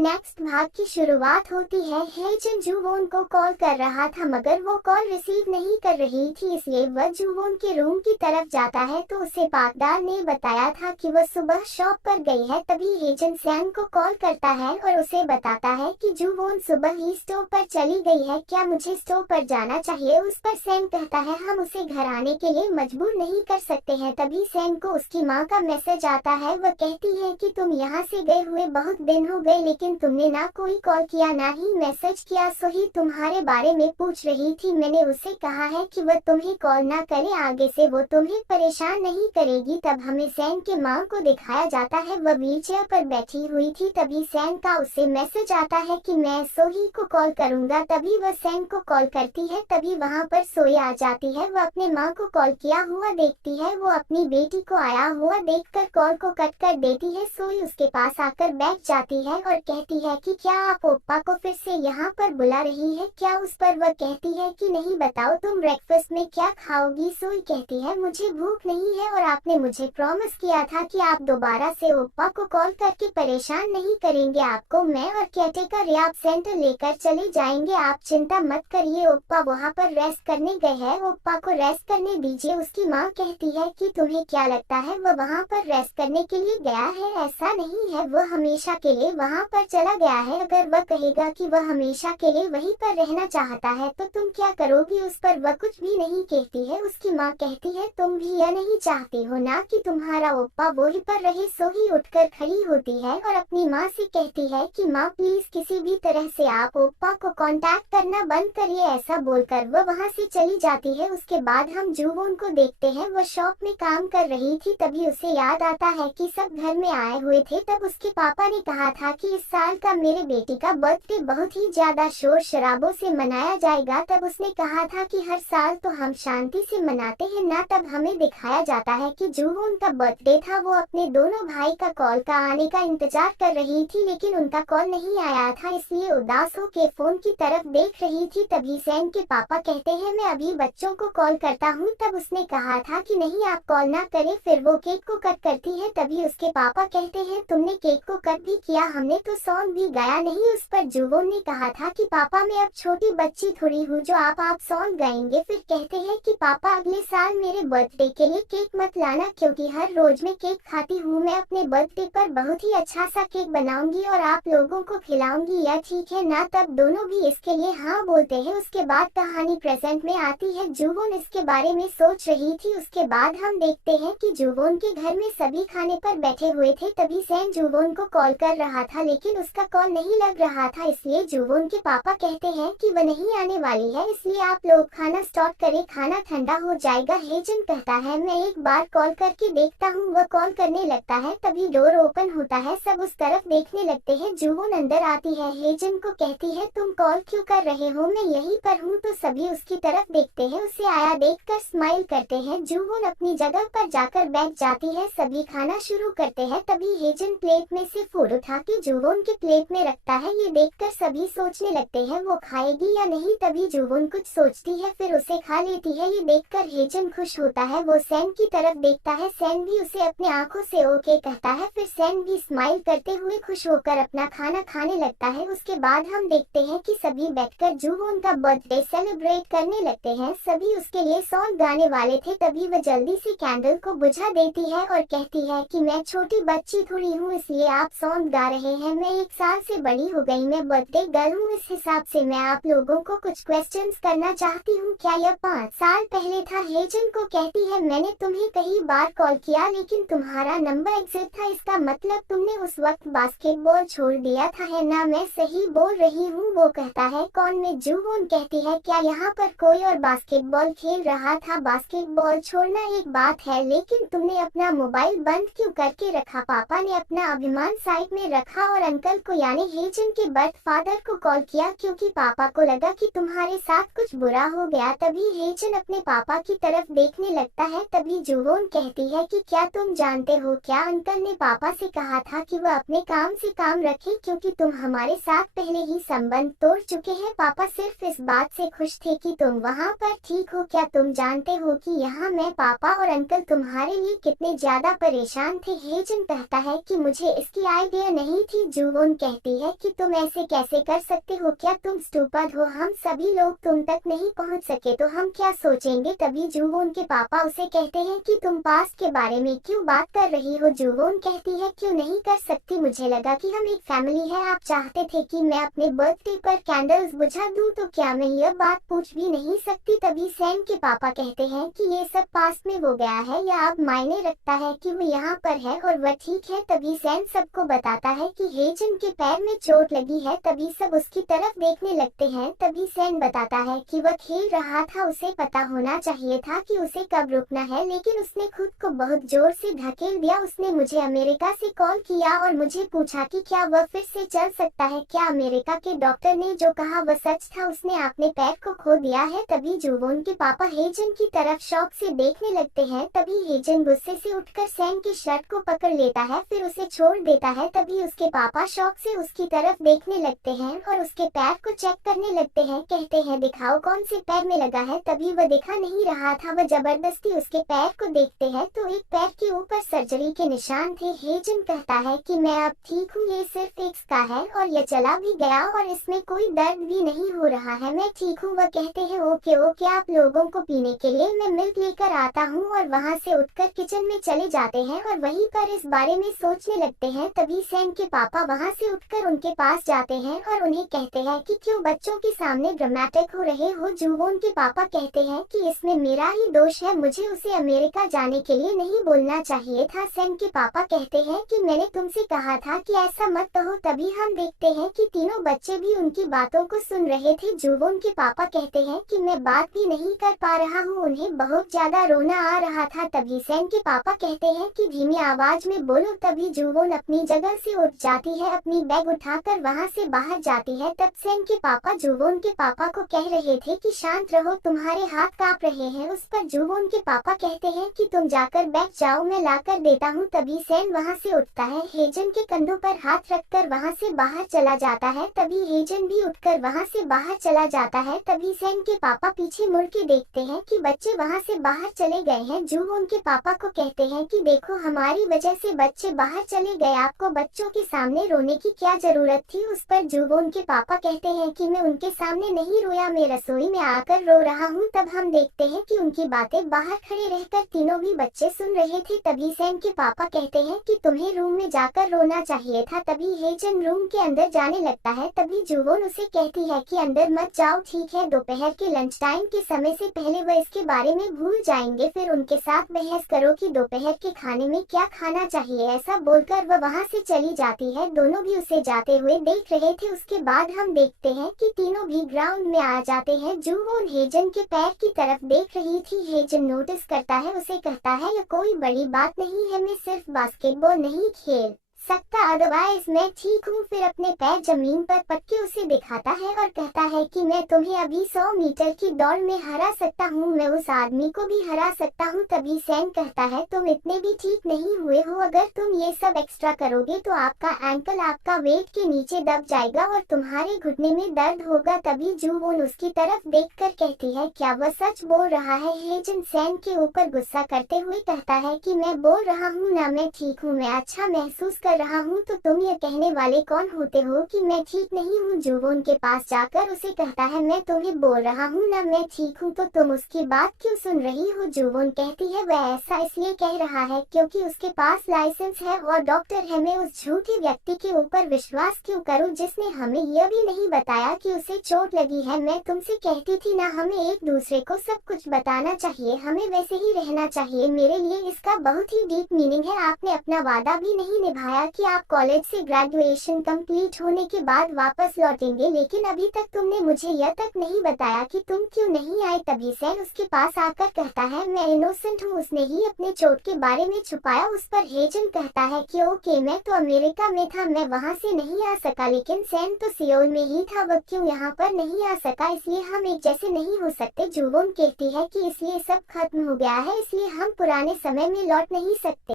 Next भाग की शुरुआत होती है। हेजन जुवोन को कॉल कर रहा था मगर वो कॉल रिसीव नहीं कर रही थी, इसलिए वह जुवोन के रूम की तरफ जाता है तो उसे पाकदार ने बताया था कि वह सुबह शॉप पर गई है। तभी हेजन सैम को कॉल करता है और उसे बताता है कि जुवोन सुबह ही स्टोव पर चली गई है, क्या मुझे स्टोव पर जाना चाहिए। उस पर सैम कहता है हम उसे घर आने के लिए मजबूर नहीं कर सकते हैं। तभी सैम को उसकी माँ का मैसेज आता है। वह कहती है कि तुम यहाँ से गए हुए बहुत दिन हो गए, लेकिन तुमने ना कोई कॉल किया ना ही मैसेज किया। सोही तुम्हारे बारे में पूछ रही थी, मैंने उसे कहा है कि वह तुम्हें कॉल ना करे, आगे से वो तुम्हें परेशान नहीं करेगी। तब हमें सैम के माँ को दिखाया जाता है, वह व्हीलचेयर पर बैठी हुई थी। तभी सैम का उसे मैसेज आता है कि मैं सोही को कॉल करूंगा। तभी वह सैम को कॉल करती है। तभी वहाँ पर सोही आ जाती है। वह अपने माँ को कॉल किया हुआ देखती है। वो अपनी बेटी को आया हुआ देखकर कॉल को कट कर देती है। सोही उसके पास आकर बैठ जाती है और कहती है कि क्या आप ओप्पा को फिर से यहाँ पर बुला रही है क्या। उस पर वह कहती है कि नहीं, बताओ तुम ब्रेकफास्ट में क्या खाओगी। सोही कहती है मुझे भूख नहीं है और आपने मुझे प्रॉमिस किया था कि आप दोबारा से ओप्पा को कॉल करके परेशान नहीं करेंगे। आपको मैं और केयरटेकर रियाब सेंटर लेकर चले जाएंगे, आप चिंता मत करिए। ओप्पा वहाँ पर रेस्ट करने गए हैं, ओप्पा को रेस्ट करने दीजिए। उसकी माँ कहती है कि तुम्हें क्या लगता है वह वहाँ पर रेस्ट करने के लिए गया है। ऐसा नहीं है, वह हमेशा के लिए वहाँ पर चला गया है। अगर वह कहेगा कि वह हमेशा के लिए वहीं पर रहना चाहता है तो तुम क्या करोगी। उस पर वह कुछ भी नहीं कहती है। उसकी माँ कहती है तुम भी यह नहीं चाहती हो ना कि तुम्हारा ओप्पा वहीं पर रहे। सोही उठकर खड़ी होती है और अपनी माँ से कहती है कि माँ प्लीज किसी भी तरह से आप ओप्पा को कांटेक्ट करना बंद करिए। ऐसा बोलकर वह वहाँ से चली जाती है। उसके बाद हम जुवोन को देखते हैं, वह शॉप में काम कर रही थी। तभी उसे याद आता है कि सब घर में आए हुए थे। तब उसके पापा ने कहा था कि इस साल का मेरे बेटी का बर्थडे बहुत ही ज्यादा शोर शराबों से मनाया जाएगा। तब उसने कहा था कि हर साल तो हम शांति से मनाते हैं ना। तब हमें दिखाया जाता है कि जुवोन का बर्थडे था। वो अपने दोनों भाई का कॉल का आने का इंतजार कर रही थी, लेकिन उनका कॉल नहीं आया था, इसलिए उदास होकर फोन की तरफ देख रही थी। तभी सैम के पापा कहते हैं मैं अभी बच्चों को कॉल करता हूँ। तब उसने कहा था कि नहीं आप कॉल ना करें। फिर वो केक को कट करती है। तभी उसके पापा कहते हैं तुमने केक को कट भी किया, हमने तो सॉन्ग भी गाया नहीं। उस पर जुवोन ने कहा था कि पापा मैं अब छोटी बच्ची थोड़ी हूँ जो आप सॉन्ग गाएंगे। फिर कहते हैं कि पापा अगले साल मेरे बर्थडे के लिए केक मत लाना, क्योंकि हर रोज मैं केक खाती हूँ। मैं अपने बर्थडे पर बहुत ही अच्छा सा केक बनाऊंगी और आप लोगों को खिलाऊंगी, यह ठीक है ना। तब दोनों भी इसके लिए हाँ बोलते हैं। उसके बाद कहानी प्रेजेंट में आती है। जुवोन इसके बारे में सोच रही थी। उसके बाद हम देखते हैं कि जुवोन के घर में सभी खाने पर बैठे हुए थे। तभी सैम जुवोन को कॉल कर रहा था, लेकिन उसका कॉल नहीं लग रहा था, इसलिए जुवोन के पापा कहते हैं कि वह नहीं आने वाली है, इसलिए आप लोग खाना स्टार्ट करें, खाना ठंडा हो जाएगा। हेजन कहता है मैं एक बार कॉल करके देखता हूँ। वह कॉल करने लगता है। तभी डोर ओपन होता है, सब उस तरफ देखने लगते हैं। जुवोन अंदर आती है। हेजन को कहती है तुम कॉल क्यों कर रहे हो, मैं यहीं पर हूँ। तो सभी उसकी तरफ देखते हैं, उसे आया देखकर स्माइल करते हैं। जुवोन अपनी जगह पर जाकर बैठ जाती है। सभी खाना शुरू करते हैं। तभी हेजन प्लेट में से फूड उठा के जुवोन के प्लेट में रखता है। ये देखकर सभी सोचने लगते हैं वो खाएगी या नहीं। तभी जुवोन कुछ सोचती है, फिर उसे खा लेती है। ये देखकर हेजन खुश होता है। वो सैम की तरफ देखता है, सैम भी उसे अपने आंखों से ओके कहता है। फिर सैम भी स्माइल करते हुए खुश होकर अपना खाना खाने लगता है। उसके बाद हम देखते हैं कि सभी बैठकर जुवोन का बर्थडे सेलिब्रेट करने लगते हैं। सभी उसके लिए सॉन्ग गाने वाले थे। तभी वह जल्दी से कैंडल को बुझा देती है और कहती है कि मैं छोटी बच्ची थोड़ी हूँ, इसलिए आप सॉन्ग गा रहे हैं। मैं 1 साल से बड़ी हो गई, मैं बर्थडे गर्ल हूँ। इस हिसाब से मैं आप लोगों को कुछ क्वेश्चंस करना चाहती हूँ, क्या यह 5 साल पहले था। हेजन को कहती है मैंने तुम्हें कई बार कॉल किया, लेकिन तुम्हारा नंबर एग्जिट था, इसका मतलब तुमने उस वक्त बास्केटबॉल छोड़ दिया था, है ना। मैं सही बोल रही हूँ। वो कहता है कौन। में जुवोन कहती है क्या यहाँ पर कोई और बास्केटबॉल खेल रहा था। बास्केटबॉल छोड़ना एक बात है, लेकिन तुमने अपना मोबाइल बंद क्यों करके रखा। पापा ने अपना अभिमान साइड में रखा और अंकल को यानी हेजन के बर्थ फादर को कॉल किया, क्योंकि पापा को लगा कि तुम्हारे साथ कुछ बुरा हो गया। तभी हेजन अपने पापा की तरफ देखने लगता है। तभी जुवोन कहती है कि क्या तुम जानते हो क्या अंकल ने पापा से कहा था कि वह अपने काम से काम रखे, क्योंकि तुम हमारे साथ पहले ही संबंध तोड़ चुके हैं। पापा सिर्फ इस बात से खुश थे कि तुम वहाँ पर ठीक हो। क्या तुम जानते हो कि यहाँ मैं, पापा और अंकल तुम्हारे लिए कितने ज्यादा परेशान थे। हेजन कहता है कि मुझे इसकी आइडिया नहीं थी। जूवोन कहती है कि तुम ऐसे कैसे कर सकते हो, क्या तुम स्टूपिड हो, हम सभी लोग तुम तक नहीं पहुंच सके तो हम क्या सोचेंगे। तभी जूवोन के पापा उसे कहते हैं कि तुम पास्ट के बारे में क्यों बात कर रही हो। जूवोन कहती है क्यों नहीं कर सकती, मुझे लगा कि हम एक फैमिली है, आप चाहते थे कि मैं अपने बर्थडे पर कैंडल्स बुझा दूं तो क्या मैं यह बात पूछ भी नहीं सकती। तभी सैम के पापा कहते हैं कि ये सब पास्ट में हो गया है या अब मायने रखता है कि वो यहाँ पर है और वह ठीक है। तभी सैम सबको बताता है कि हेजन के पैर में चोट लगी है। तभी सब उसकी तरफ देखने लगते हैं। तभी सैम बताता है कि वह खेल रहा था, उसे पता होना चाहिए था कि उसे कब रुकना है, लेकिन उसने खुद को बहुत जोर से धकेल दिया। उसने मुझे अमेरिका से कॉल किया और मुझे पूछा कि क्या वह फिर से चल सकता है, क्या अमेरिका के डॉक्टर ने जो कहा वह सच था, उसने अपने पैर को खो दिया है। तभी जूवोन के पापा हेजन की तरफ शौक से देखने लगते हैं। तभी हेजन गुस्से से उठकर सैम की शर्ट को पकड़ लेता है, फिर उसे छोड़ देता है। तभी उसके पापा शौक से उसकी तरफ देखने लगते हैं और उसके पैर को चेक करने लगते हैं। कहते हैं दिखाओ कौन से पैर में लगा है। तभी वह दिखा नहीं रहा था, वह जबरदस्ती उसके पैर को देखते हैं तो एक पैर के ऊपर सर्जरी के निशान थे। हेजन कहता है कि मैं अब ठीक हूँ, ये सिर्फ एक स्का है और यह चला भी गया और इसमें कोई दर्द भी नहीं हो रहा है, मैं ठीक हूँ। वह कहते हैं ओके ओके, आप लोगों को पीने के लिए मैं मिल्क लेकर आता हूँ और वहाँ से उठकर किचन में चले जाते हैं और वहीं पर इस बारे में सोचने लगते हैं। तभी सैम के पापा वहाँ से उठकर उनके पास जाते हैं और उन्हें कहते हैं कि क्यों बच्चों के सामने ड्रामेटिक हो रहे हो। जूवोन के पापा कहते हैं कि इसमें मेरा ही दोष है, मुझे उसे अमेरिका जाने के लिए नहीं बोलना चाहिए था। सैम के पापा कहते हैं कि मैंने तुमसे कहा था कि ऐसा मत कहो। तभी हम देखते हैं कि तीनों बच्चे भी उनकी बातों को सुन रहे थे। जूवोन के पापा कहते हैं कि मैं बात भी नहीं कर पा रहा हूँ, उन्हें बहुत ज्यादा रोना आ रहा था। तभी सैम के पापा कहते हैं कि धीमी आवाज में बोलो। तभी जूवोन अपनी जगह से उठ जाती है, अपनी बैग उठाकर वहाँ से बाहर जाती है। तब सैम के पापा जूवोन के पापा को कह रहे थे कि शांत रहो, तुम्हारे हाथ कांप रहे हैं। उस पर जूवोन के पापा कहते हैं कि तुम जाकर बैठ जाओ, मैं लाकर देता हूँ। तभी सैम वहाँ से उठता है, हेजन के कंधों पर हाथ रखकर वहाँ से बाहर चला जाता है। तभी हेजन भी उठकर वहाँ से बाहर चला जाता है। तभी सैम के पापा पीछे मुड़ के देखते हैं कि बच्चे वहाँ से बाहर चले गए हैं। जूवोन के पापा को कहते हैं कि देखो हमारी वजह से बच्चे बाहर चले गए, आपको बच्चों के सामने रोने की क्या जरूरत थी। उस पर जूवोन के पापा कहते हैं कि मैं उनके सामने नहीं रोया, मैं रसोई में आकर रो रहा हूँ। तब हम देखते हैं कि उनकी बातें बाहर खड़े रहकर तीनों भी बच्चे सुन रहे थे। तभी सैम के पापा कहते हैं कि तुम्हें रूम में जाकर रोना चाहिए था। तभी हेजन रूम के अंदर जाने लगता है। तभी जूवोन उसे कहती है कि अंदर मत जाओ, ठीक है, दोपहर के लंच टाइम के समय से पहले वह इसके बारे में भूल जाएंगे, फिर उनके साथ बहस करो कि दोपहर के खाने में क्या खाना चाहिए। ऐसा बोलकर वह वहाँ से चली जाती है। दोनों भी उसे जाते हुए देख रहे थे। उसके बाद हम देखते हैं कि तीनों भी ग्राउंड में आ जाते हैं। जूवोन हेजन के पैर की तरफ देख रही थी। हेजन नोटिस करता है, उसे कहता है यह कोई बड़ी बात नहीं है, मैं सिर्फ बास्केटबॉल नहीं खेल सकता, अदरवाइज मैं ठीक हूँ। फिर अपने पैर जमीन पर पटक के उसे दिखाता है और कहता है कि मैं तुम्हें अभी 100 मीटर की दौड़ में हरा सकता हूँ, मैं उस आदमी को भी हरा सकता हूँ। तभी सैम कहता है तुम इतने भी ठीक नहीं हुए हो, अगर तुम ये सब एक्स्ट्रा करोगे तो आपका एंकल आपका वेट के नीचे दब जाएगा और तुम्हारे घुटने में दर्द होगा। तभी जूवोन उसकी तरफ देखकर कहती है क्या वह सच बोल रहा है। हेजन सैम के ऊपर गुस्सा करते हुए कहता है कि मैं बोल रहा हूँ ना, मैं ठीक हूँ, मैं अच्छा महसूस कर रहा हूँ, तो तुम ये कहने वाले कौन होते हो कि मैं ठीक नहीं हूँ। जूवोन के पास जाकर उसे कहता है मैं तुम्हें बोल रहा हूँ ना मैं ठीक हूँ, तो तुम उसकी बात क्यों सुन रही हो। जूवोन कहती है वह ऐसा इसलिए कह रहा है क्योंकि उसके पास लाइसेंस है और डॉक्टर है, मैं उस झूठे व्यक्ति के ऊपर विश्वास क्यों करूँ जिसने हमें यह भी नहीं बताया कि उसे चोट लगी है। मैं तुमसे कहती थी ना, हमें एक दूसरे को सब कुछ बताना चाहिए, हमें वैसे ही रहना चाहिए। मेरे लिए इसका बहुत ही डीप मीनिंग है। आपने अपना वादा भी नहीं निभाया कि आप कॉलेज से ग्रेजुएशन कंप्लीट होने के बाद वापस लौटेंगे, लेकिन अभी तक तुमने मुझे यह तक नहीं बताया कि तुम क्यों नहीं आए। तभी सैम उसके पास आकर कहता है मैं इनोसेंट हूँ, उसने ही अपने चोट के बारे में छुपाया। उस पर हेजन कहता है कि ओके, मैं तो अमेरिका में था, मैं वहाँ से नहीं आ सका, लेकिन सैम तो सियोल में ही था, वह क्यों यहाँ पर नहीं आ सका, इसलिए हम एक जैसे नहीं हो सकते। जूवोन कहती है कि इसलिए सब खत्म हो गया है, इसलिए हम पुराने समय में लौट नहीं सकते।